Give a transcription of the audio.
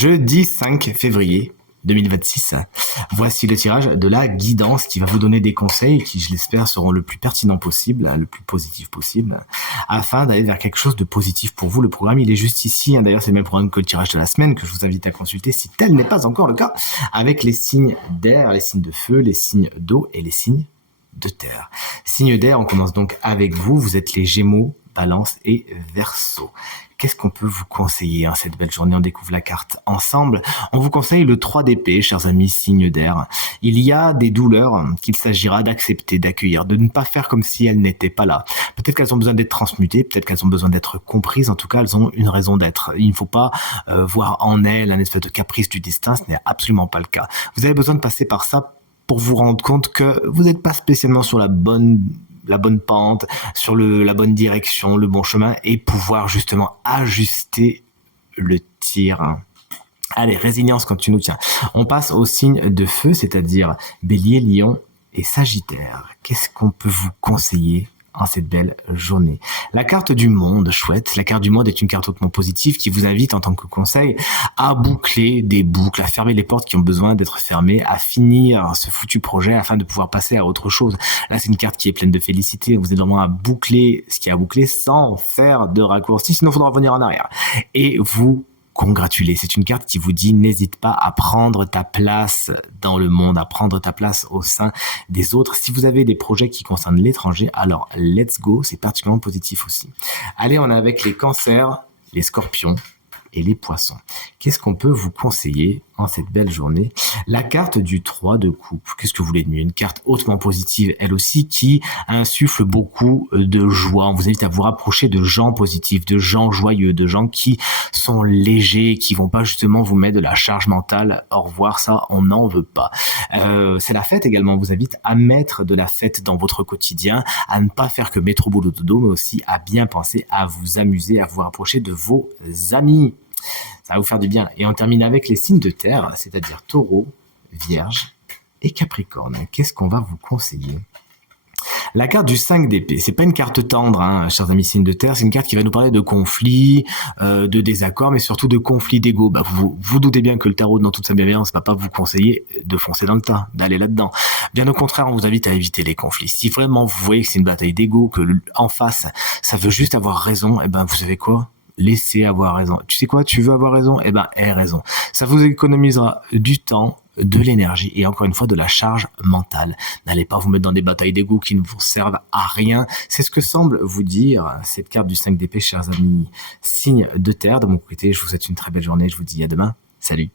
jeudi 5 février 2026. Voici le tirage de la guidance qui va vous donner des conseils qui, je l'espère, seront le plus pertinents possible, le plus positif possible, afin d'aller vers quelque chose de positif pour vous. Le programme, il est juste ici. D'ailleurs, c'est le même programme que le tirage de la semaine que je vous invite à consulter si tel n'est pas encore le cas, avec les signes d'air, les signes de feu, les signes d'eau et les signes de terre. Signe d'air, on commence donc avec vous. Vous êtes les Gémeaux, Balance et Verseau. Qu'est-ce qu'on peut vous conseiller en cette belle journée? On découvre la carte ensemble. On vous conseille le 3 d'épée, chers amis, signe d'air. Il y a des douleurs qu'il s'agira d'accepter, d'accueillir, de ne pas faire comme si elles n'étaient pas là. Peut-être qu'elles ont besoin d'être transmutées, peut-être qu'elles ont besoin d'être comprises. En tout cas, elles ont une raison d'être. Il ne faut pas voir en elles un espèce de caprice du destin. Ce n'est absolument pas le cas. Vous avez besoin de passer par ça pour vous rendre compte que vous n'êtes pas spécialement sur la bonne pente, sur la bonne direction, le bon chemin, et pouvoir justement ajuster le tir. Allez, résilience quand tu nous tiens. On passe au signe de feu, c'est-à-dire Bélier, Lion et Sagittaire. Qu'est-ce qu'on peut vous conseiller en cette belle journée? La carte du monde, chouette. La carte du monde est une carte hautement positive qui vous invite en tant que conseil à boucler des boucles, à fermer les portes qui ont besoin d'être fermées, à finir ce foutu projet afin de pouvoir passer à autre chose. Là, c'est une carte qui est pleine de félicité. Vous êtes vraiment à boucler ce qui est à boucler sans faire de raccourcis, sinon il faudra revenir en arrière. Et vous congratuler. C'est une carte qui vous dit n'hésite pas à prendre ta place dans le monde, à prendre ta place au sein des autres. Si vous avez des projets qui concernent l'étranger, alors let's go, c'est particulièrement positif aussi. Allez, on est avec les cancers, les scorpions et les poissons. Qu'est-ce qu'on peut vous conseiller en cette belle journée? La carte du 3 de coupe. Qu'est-ce que vous voulez de mieux? Une carte hautement positive, elle aussi, qui insuffle beaucoup de joie. On vous invite à vous rapprocher de gens positifs, de gens joyeux, de gens qui sont légers, qui vont pas justement vous mettre de la charge mentale. Au revoir, ça, on n'en veut pas. C'est la fête également. On vous invite à mettre de la fête dans votre quotidien, à ne pas faire que métro boulot dodo, mais aussi à bien penser, à vous amuser, à vous rapprocher de vos amis. Ça va vous faire du bien. Et on termine avec les signes de terre, c'est-à-dire Taureau, Vierge et Capricorne. Qu'est-ce qu'on va vous conseiller? La carte du 5 d'épée, c'est pas une carte tendre, chers amis signes de terre, c'est une carte qui va nous parler de conflits, de désaccords, mais surtout de conflits d'ego. Vous doutez bien que le tarot, dans toute sa bienveillance, va pas vous conseiller de foncer dans le tas, d'aller là-dedans. Bien au contraire, on vous invite à éviter les conflits. Si vraiment vous voyez que c'est une bataille d'ego, que en face, ça veut juste avoir raison, vous savez quoi? Laissez avoir raison. Tu sais quoi, tu veux avoir raison? Aie raison. Ça vous économisera du temps, de l'énergie et encore une fois de la charge mentale. N'allez pas vous mettre dans des batailles d'ego qui ne vous servent à rien. C'est ce que semble vous dire cette carte du 5 d'épée, chers amis. Signe de terre, de mon côté, je vous souhaite une très belle journée. Je vous dis à demain. Salut.